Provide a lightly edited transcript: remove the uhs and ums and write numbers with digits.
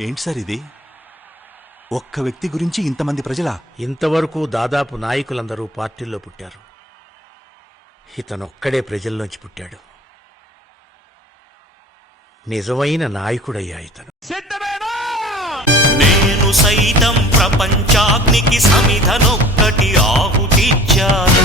ఏంటి సార్ ఇది? ఒక్క వ్యక్తి గురించి ఇంతమంది ప్రజలా? ఇంతవరకు దాదాపు నాయకులందరూ పార్టీల్లో పుట్టారు. ఇతనొక్కడే ప్రజల్లోంచి పుట్టాడు. నిజమైన నాయకుడయ్యా ఇతను. నేను సైతం ప్రపంచాగ్నికి సమిధనొక్కటి ఆహుతిచ్చాను.